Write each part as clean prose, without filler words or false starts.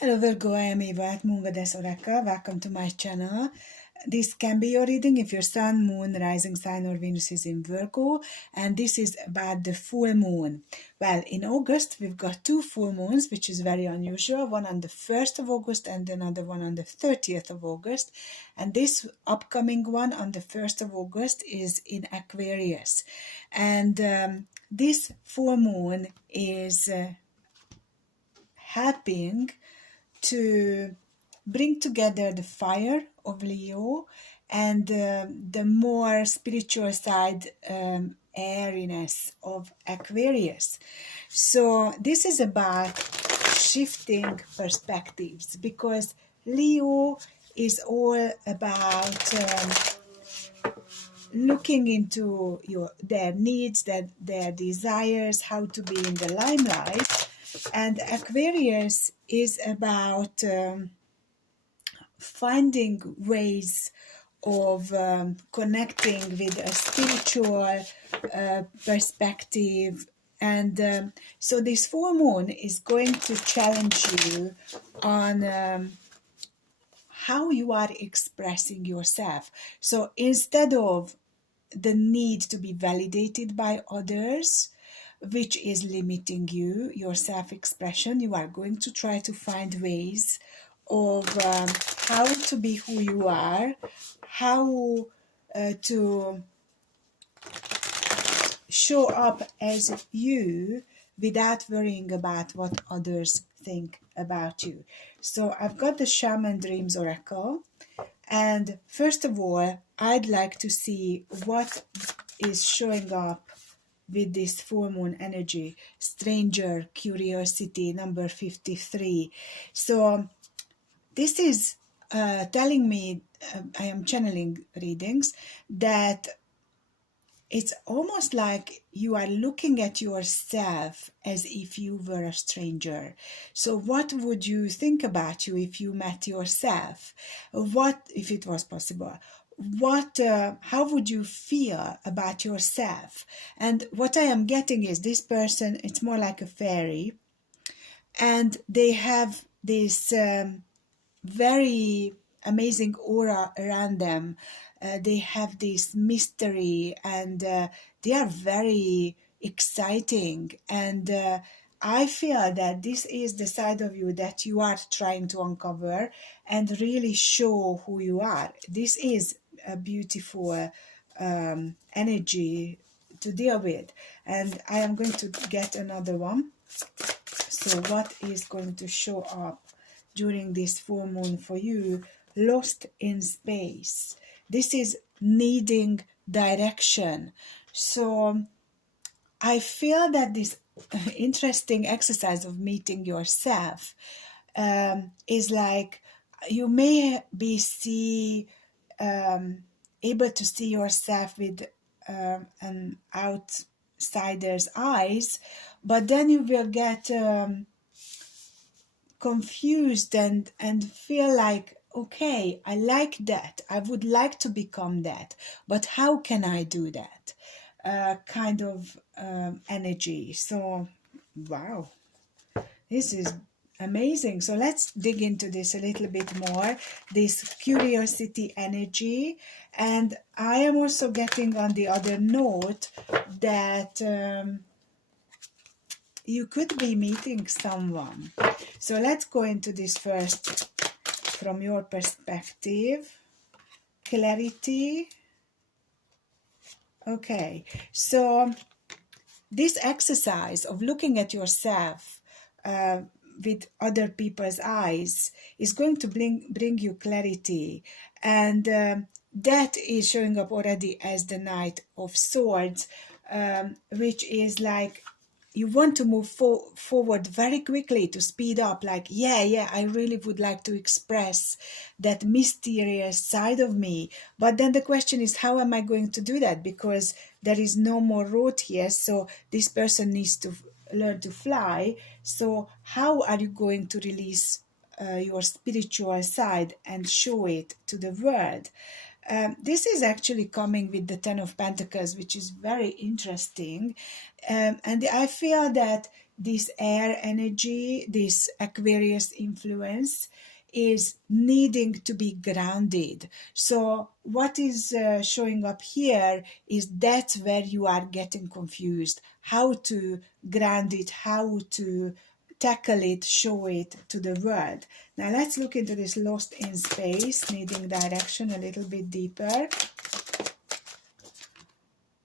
Hello Virgo, I am Eva at Moongoddess Oracle. Welcome to my channel. This can be your reading if your sun, moon, rising sign or Venus is in Virgo, and this is about the full moon. Well, in August we've got two full moons, which is very unusual, one on the 1st of August and another one on the 30th of August, and this upcoming one on the 1st of August is in Aquarius, and this full moon is helping to bring together the fire of Leo and the more spiritual side, airiness of Aquarius. So this is about shifting perspectives, because Leo is all about looking into their needs, their desires, how to be in the limelight. And Aquarius is about finding ways of connecting with a spiritual perspective. And so this full moon is going to challenge you on how you are expressing yourself. So instead of the need to be validated by others, which is limiting you, your self-expression, you are going to try to find ways of how to be who you are, how to show up as you without worrying about what others think about you. So I've got the Shaman Dreams Oracle, and first of all, I'd like to see what is showing up with this full moon energy. Stranger Curiosity, number 53. So this is telling me, I am channeling readings, that it's almost like you are looking at yourself as if you were a stranger. So what would you think about you if you met yourself? What, if it was possible, how would you feel about yourself? And what I am getting is this person, it's more like a fairy, and they have this very amazing aura around them. They have this mystery, and they are very exciting, and I feel that this is the side of you that you are trying to uncover and really show who you are. This is a beautiful energy to deal with, and I am going to get another one. So what is going to show up during this full moon for you? Lost in space. This is needing direction. So I feel that this interesting exercise of meeting yourself is like you may be able to see yourself with an outsider's eyes, but then you will get confused and feel like, okay, I like that, I would like to become that, but how can I do that? Kind of energy. So wow, this is amazing. So let's dig into this a little bit more, this curiosity energy. And I am also getting on the other note that you could be meeting someone. So let's go into this first from your perspective. Clarity. Okay, so this exercise of looking at yourself with other people's eyes is going to bring you clarity, and that is showing up already as the Knight of Swords, which is like you want to move forward very quickly, to speed up, like yeah, I really would like to express that mysterious side of me. But then the question is, how am I going to do that? Because there is no more road here, so this person needs to learn to fly. So how are you going to release your spiritual side and show it to the world? This is actually coming with the Ten of Pentacles, which is very interesting. And I feel that this air energy, this Aquarius influence is needing to be grounded. So what is showing up here is that's where you are getting confused, how to ground it, how to tackle it, show it to the world. Now let's look into this lost in space, needing direction a little bit deeper.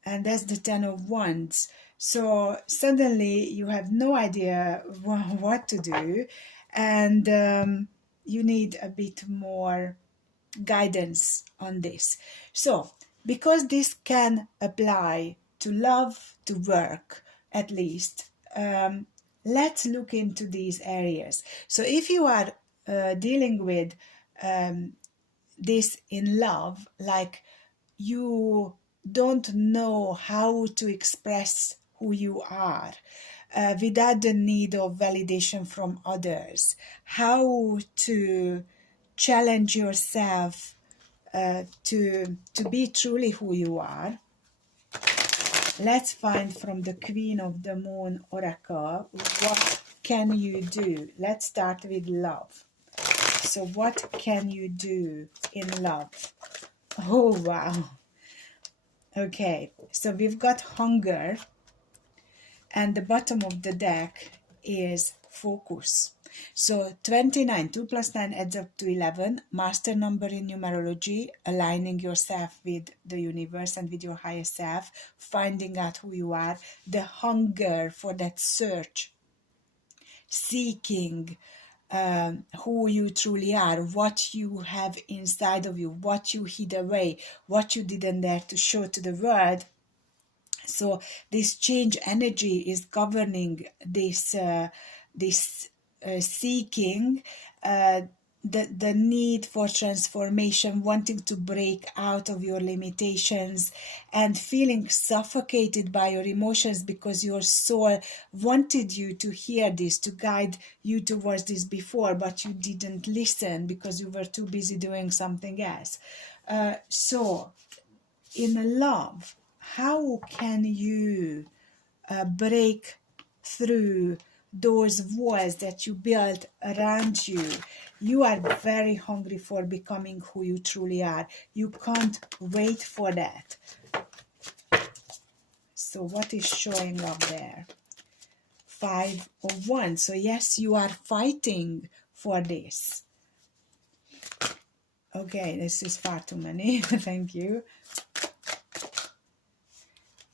And that's the Ten of Wands. So suddenly you have no idea what to do, and you need a bit more guidance on this. So because this can apply to love, to work at least, let's look into these areas. So if you are dealing with this in love, like you don't know how to express who you are without the need of validation from others, how to challenge yourself to be truly who you are. Let's find from the Queen of the Moon Oracle, what can you do? Let's start with love. So what can you do in love? Oh, wow. Okay, so we've got hunger, and the bottom of the deck is focus. So 29, 2 plus 9 adds up to 11, master number in numerology, aligning yourself with the universe and with your higher self, finding out who you are, the hunger for that search, seeking who you truly are, what you have inside of you, what you hid away, what you didn't dare to show to the world. So this change energy is governing this seeking, the need for transformation, wanting to break out of your limitations and feeling suffocated by your emotions because your soul wanted you to hear this, to guide you towards this before, but you didn't listen because you were too busy doing something else. So in love, how can you break through those walls that you built around you? You are very hungry for becoming who you truly are. You can't wait for that. So what is showing up there? 5 of Wands. So yes, you are fighting for this. Okay, this is far too many. Thank you.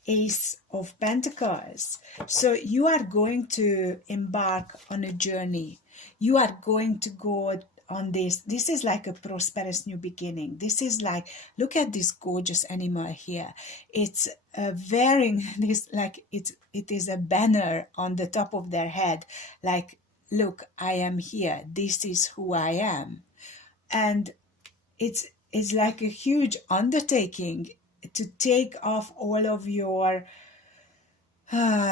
Ace of Pentacles. So you are going to embark on a journey. You are going to go on this. This is like a prosperous new beginning. This is like, look at this gorgeous animal here. It's wearing this, like it is a banner on the top of their head. Like, look, I am here. This is who I am. And it's like a huge undertaking to take off all of your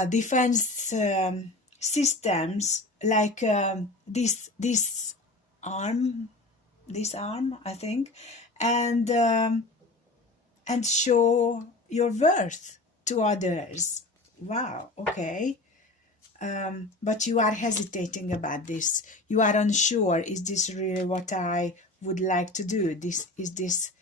defense systems, like this arm, I think, and show your worth to others. Wow. Okay. But you are hesitating about this. You are unsure. Is this really what I would like to do? Is this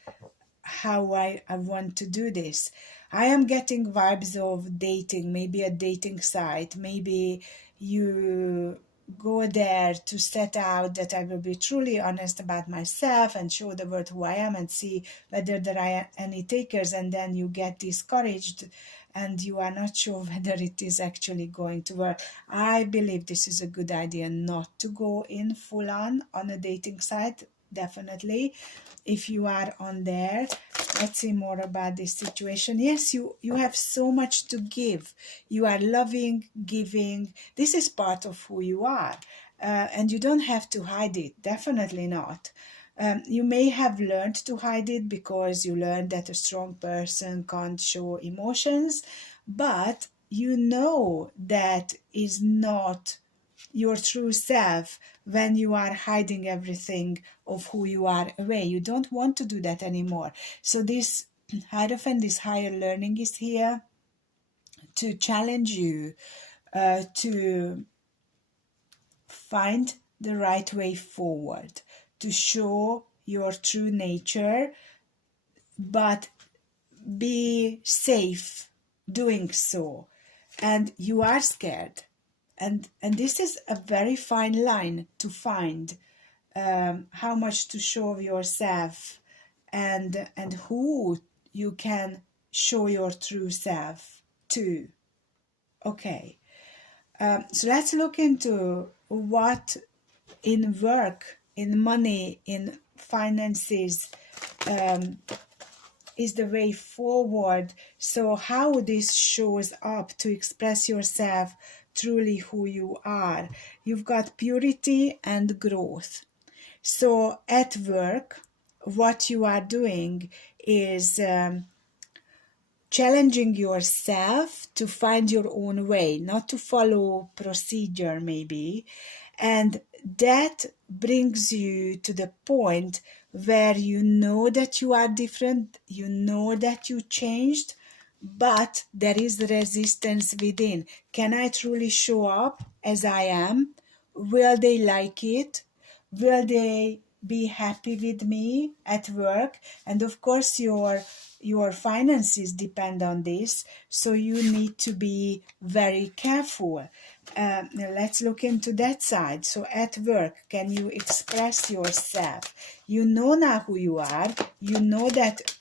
how I want to do this? I am getting vibes of dating, maybe a dating site. Maybe you go there to set out that I will be truly honest about myself and show the world who I am and see whether there are any takers, and then you get discouraged and you are not sure whether it is actually going to work. I believe this is a good idea not to go in full on a dating site, definitely. If you are on there, let's see more about this situation. Yes, you have so much to give. You are loving, giving. This is part of who you are, and you don't have to hide it. Definitely not. You may have learned to hide it because you learned that a strong person can't show emotions, but you know that is not your true self when you are hiding everything of who you are away. You don't want to do that anymore. So this Hierophant, this higher learning is here to challenge you to find the right way forward, to show your true nature, but be safe doing so. And you are scared. And this is a very fine line to find, how much to show of yourself, and who you can show your true self to. Okay, so let's look into what in work, in money, in finances, is the way forward. So how this shows up to express yourself truly who you are. You've got purity and growth. So at work, what you are doing is challenging yourself to find your own way, not to follow procedure maybe. And that brings you to the point where you know that you are different, you know that you changed, but there is resistance within. Can I truly show up as I am? Will they like it? Will they be happy with me at work? And of course your finances depend on this, so you need to be very careful. Now let's look into that side. So at work, can you express yourself? You know now who you are. You know that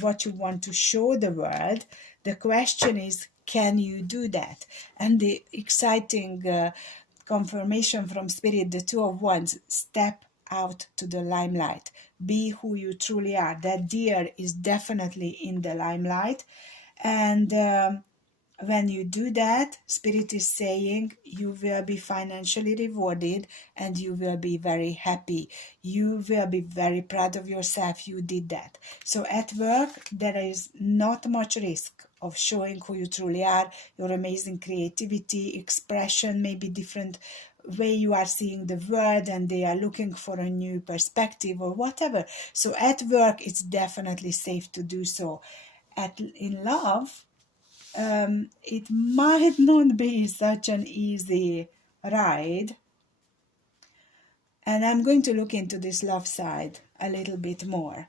what you want to show the world. The question is, can you do that? And the exciting confirmation from Spirit, the Two of Wands, step out to the limelight. Be who you truly are. That deer is definitely in the limelight. And when you do that, Spirit is saying you will be financially rewarded and you will be very happy. You will be very proud of yourself. You did that. So at work, there is not much risk of showing who you truly are, your amazing creativity, expression, maybe different way you are seeing the world, and they are looking for a new perspective or whatever. So at work, it's definitely safe to do so. In love, it might not be such an easy ride. And I'm going to look into this love side a little bit more.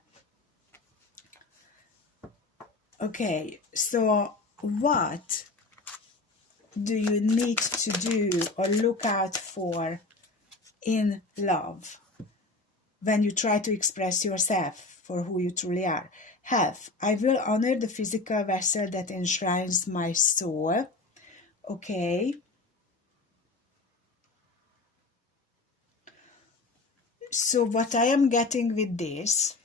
Okay, so what do you need to do or look out for in love when you try to express yourself for who you truly are? Health. I will honor the physical vessel that enshrines my soul. Okay. So what I am getting with this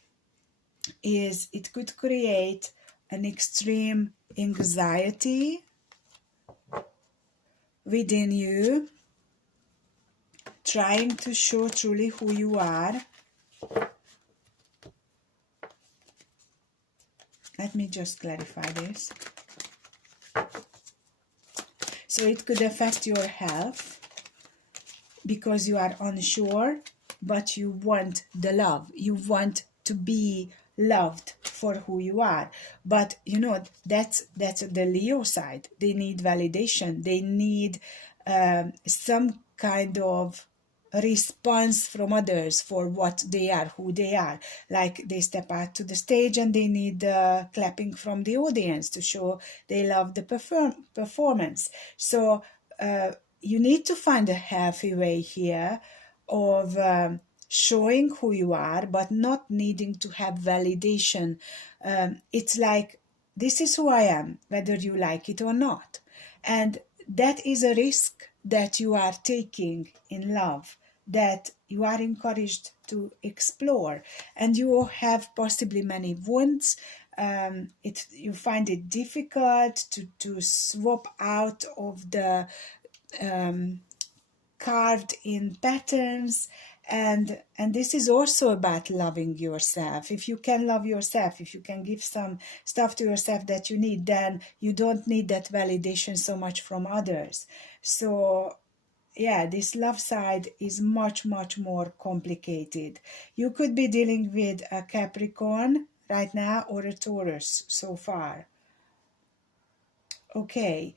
is it could create an extreme anxiety within you, trying to show truly who you are. Let me just clarify this. So it could affect your health because you are unsure, but you want the love. You want to be loved for who you are. But you know, that's the Leo side. They need validation. They need some kind of response from others for what they are, who they are. Like they step out to the stage and they need clapping from the audience to show they love the performance. So you need to find a healthy way here of showing who you are, but not needing to have validation. It's like, this is who I am, whether you like it or not. And that is a risk that you are taking in love, that you are encouraged to explore. And you have possibly many wounds. You find it difficult to swap out of the carved in patterns, and this is also about loving yourself. If you can love yourself, if you can give some stuff to yourself that you need, then you don't need that validation so much from others. So yeah, this love side is much more complicated. You could be dealing with a Capricorn right now or a Taurus so far. Okay,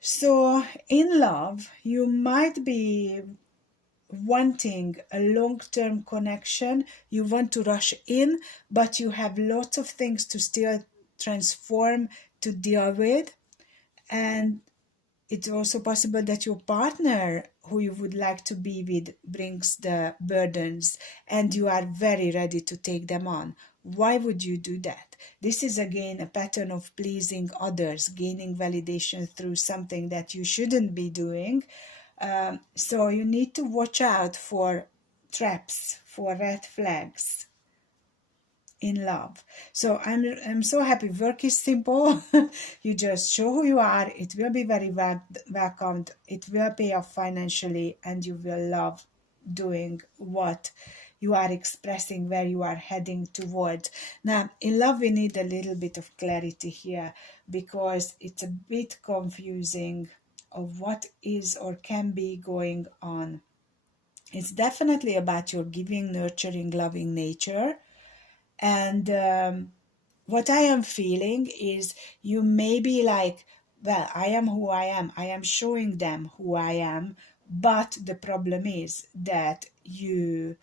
So in love, you might be wanting a long-term connection. You want to rush in, but you have lots of things to still transform, to deal with. And it's also possible that your partner who you would like to be with brings the burdens and you are very ready to take them on. Why would you do that? This is again a pattern of pleasing others, gaining validation through something that you shouldn't be doing. So you need to watch out for traps, for red flags in love. So I'm so happy. Work is simple. You just show who you are. It will be very welcomed. It will pay off financially, and you will love doing what you are expressing, where you are heading towards. Now, in love, we need a little bit of clarity here because it's a bit confusing of what is or can be going on. It's definitely about your giving, nurturing, loving nature. And what I am feeling is you may be like, well, I am who I am. I am showing them who I am. But the problem is that you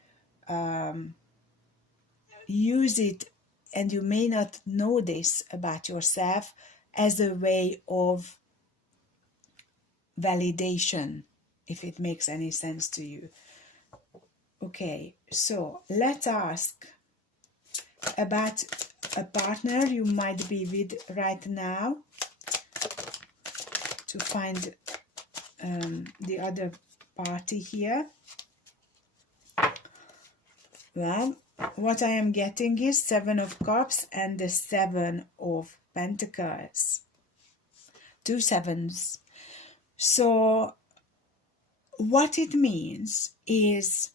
use it, and you may not know this about yourself, as a way of validation, if it makes any sense to you. Okay, so let's ask about a partner you might be with right now to find the other party here. Well, what I am getting is 7 of Cups and the 7 of Pentacles. 2 sevens. So what it means is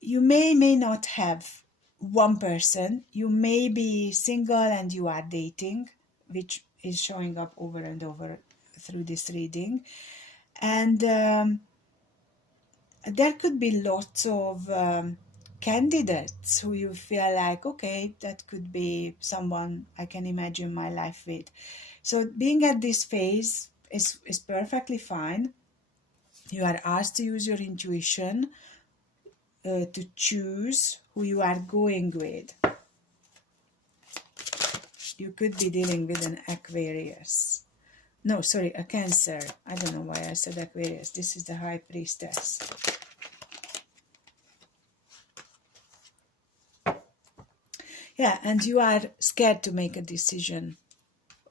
you may not have one person. You may be single and you are dating, which is showing up over and over through this reading. And there could be lots of candidates who you feel like, okay, that could be someone I can imagine my life with. So being at this phase is perfectly fine. You are asked to use your intuition to choose who you are going with. You could be dealing with an Aquarius. No, sorry, a Cancer. I don't know why I said Aquarius. This is the High Priestess. Yeah, and you are scared to make a decision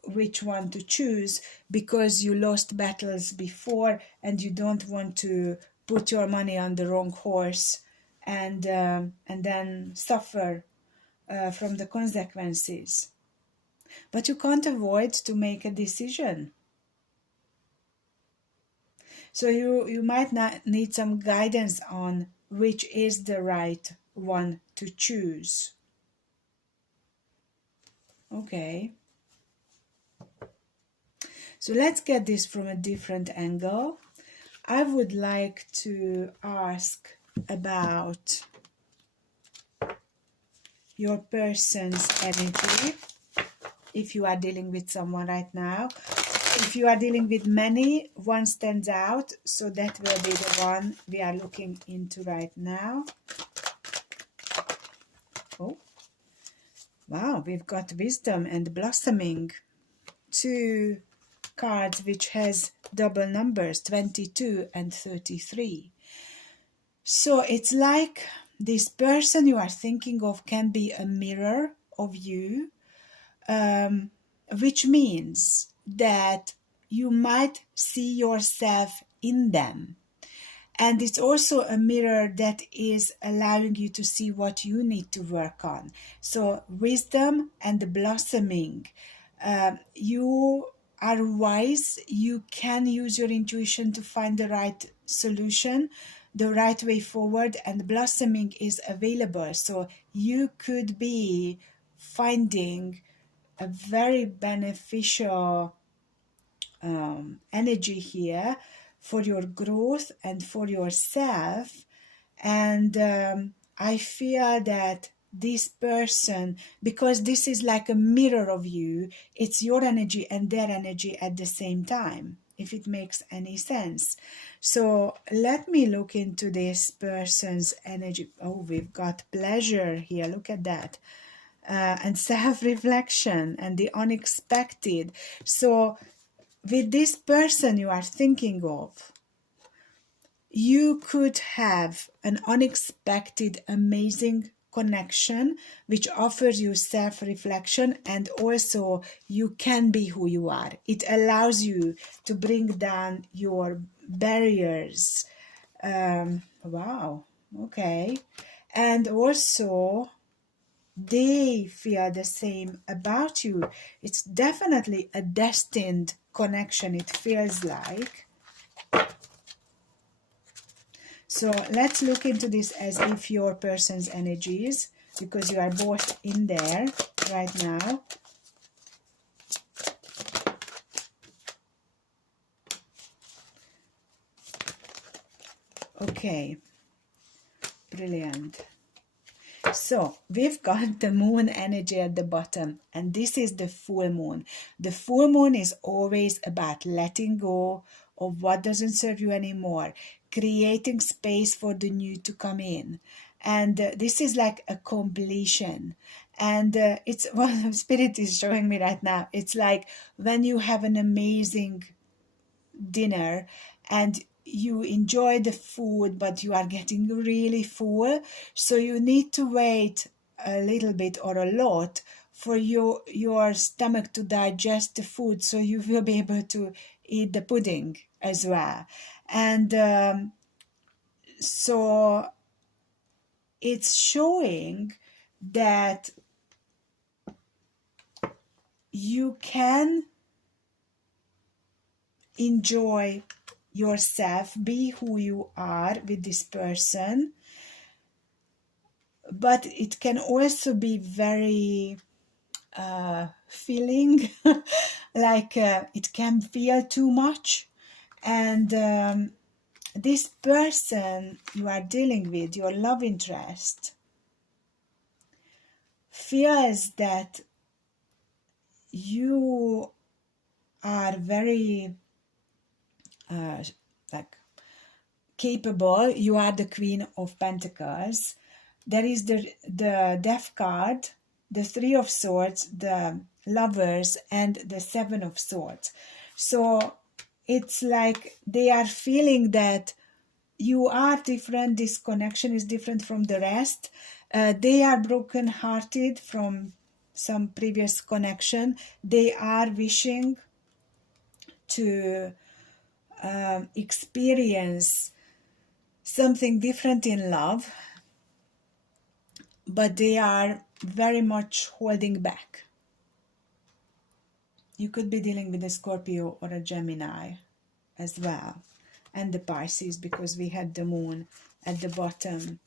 which one to choose because you lost battles before and you don't want to put your money on the wrong horse and then suffer from the consequences. But you can't avoid to make a decision. So you might not need some guidance on which is the right one to choose. Okay. So let's get this from a different angle. I would like to ask about your person's energy if you are dealing with someone right now. If you are dealing with many, one stands out, so that will be the one we are looking into right now. Oh, wow, we've got wisdom and blossoming. 2 cards which has double numbers, 22 and 33. So it's like this person you are thinking of can be a mirror of you, which means that you might see yourself in them. And it's also a mirror that is allowing you to see what you need to work on. So wisdom and blossoming. You are wise. You can use your intuition to find the right solution, the right way forward, and blossoming is available. So you could be finding a very beneficial energy here for your growth and for yourself. And I feel that this person, because this is like a mirror of you, it's your energy and their energy at the same time, if it makes any sense. So let me look into this person's energy. Oh, we've got pleasure here, look at that. And self-reflection and the unexpected. So with this person you are thinking of, you could have an unexpected, amazing connection which offers you self-reflection, and also you can be who you are. It allows you to bring down your barriers. Wow, okay. And also they feel the same about you. It's definitely a destined connection, it feels like. So let's look into this as if your person's energies, because you are both in there right now. Okay, brilliant. So we've got the moon energy at the bottom, and this is the full moon. The full moon is always about letting go of what doesn't serve you anymore, creating space for the new to come in. And this is like a completion. And it's what Spirit is showing me right now. It's like when you have an amazing dinner and you enjoy the food but you are getting really full, so you need to wait a little bit or a lot for your stomach to digest the food, so you will be able to eat the pudding as well. And so it's showing that you can enjoy yourself, be who you are with this person, but it can also be very feeling like it can feel too much. And this person you are dealing with, your love interest, feels that you are very like capable. You are the Queen of Pentacles. There is the Death card, the Three of Swords, the Lovers, and the Seven of Swords. So it's like they are feeling that you are different. This connection is different from the rest. They are broken-hearted from some previous connection. They are wishing to experience something different in love, but they are very much holding back. You could be dealing with a Scorpio or a Gemini as well, and the Pisces, because we had the moon at the bottom.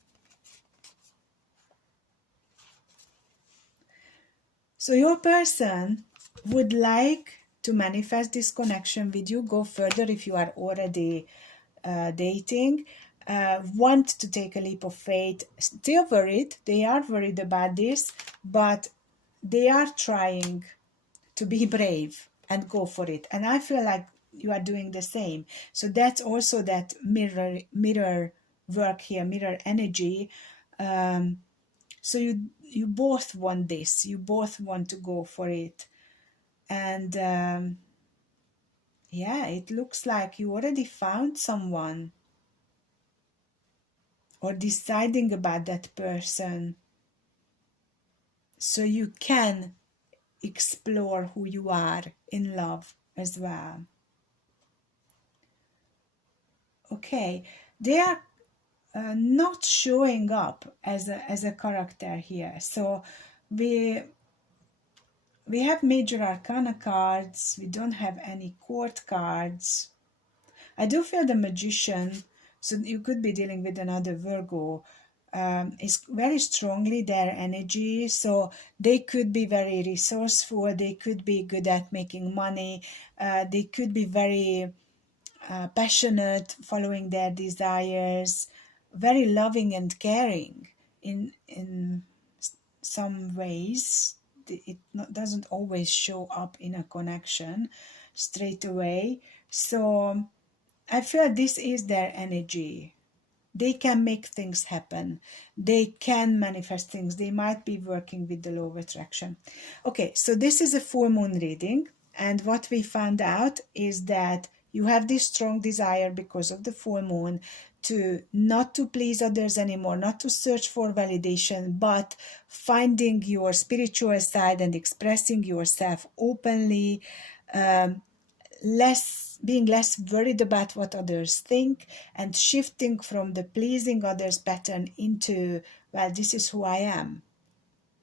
So your person would like to manifest this connection with you, go further if you are already dating, want to take a leap of faith, still worried. They are worried about this, but they are trying to be brave and go for it. And I feel like you are doing the same. So that's also that mirror work here, mirror energy. So you both want this. You both want to go for it. And yeah, it looks like you already found someone, or deciding about that person, so you can explore who you are in love as well. Okay, they are not showing up as a character here. So we have major arcana cards. We don't have any court cards. I do feel the Magician, so you could be dealing with another Virgo. Is very strongly their energy, so they could be very resourceful, they could be good at making money, they could be very passionate, following their desires, very loving and caring in some ways. Doesn't always show up in a connection straight away. So I feel this is their energy. They can make things happen. They can manifest things. They might be working with the law of attraction. Okay, so this is a full moon reading. And what we found out is that you have this strong desire because of the full moon to not to please others anymore, not to search for validation, but finding your spiritual side and expressing yourself openly, being less worried about what others think, and shifting from the pleasing others pattern into, well, this is who I am.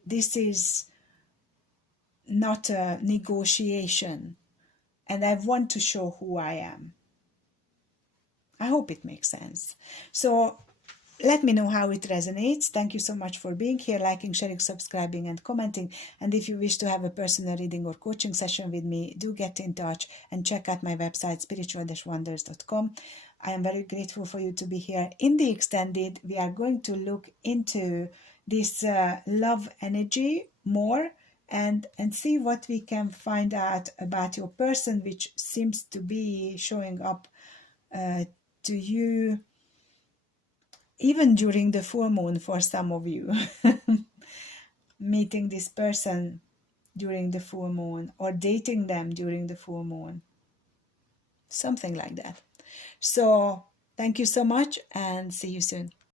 This is not a negotiation, and I want to show who I am. I hope it makes sense. So let me know how it resonates. Thank you so much for being here, liking, sharing, subscribing, and commenting. And if you wish to have a personal reading or coaching session with me, do get in touch and check out my website, spiritual-wonders.com. I am very grateful for you to be here. In the extended, we are going to look into this love energy more and see what we can find out about your person, which seems to be showing up to you even during the full moon for some of you. Meeting this person during the full moon or dating them during the full moon. Something like that. So thank you so much and see you soon.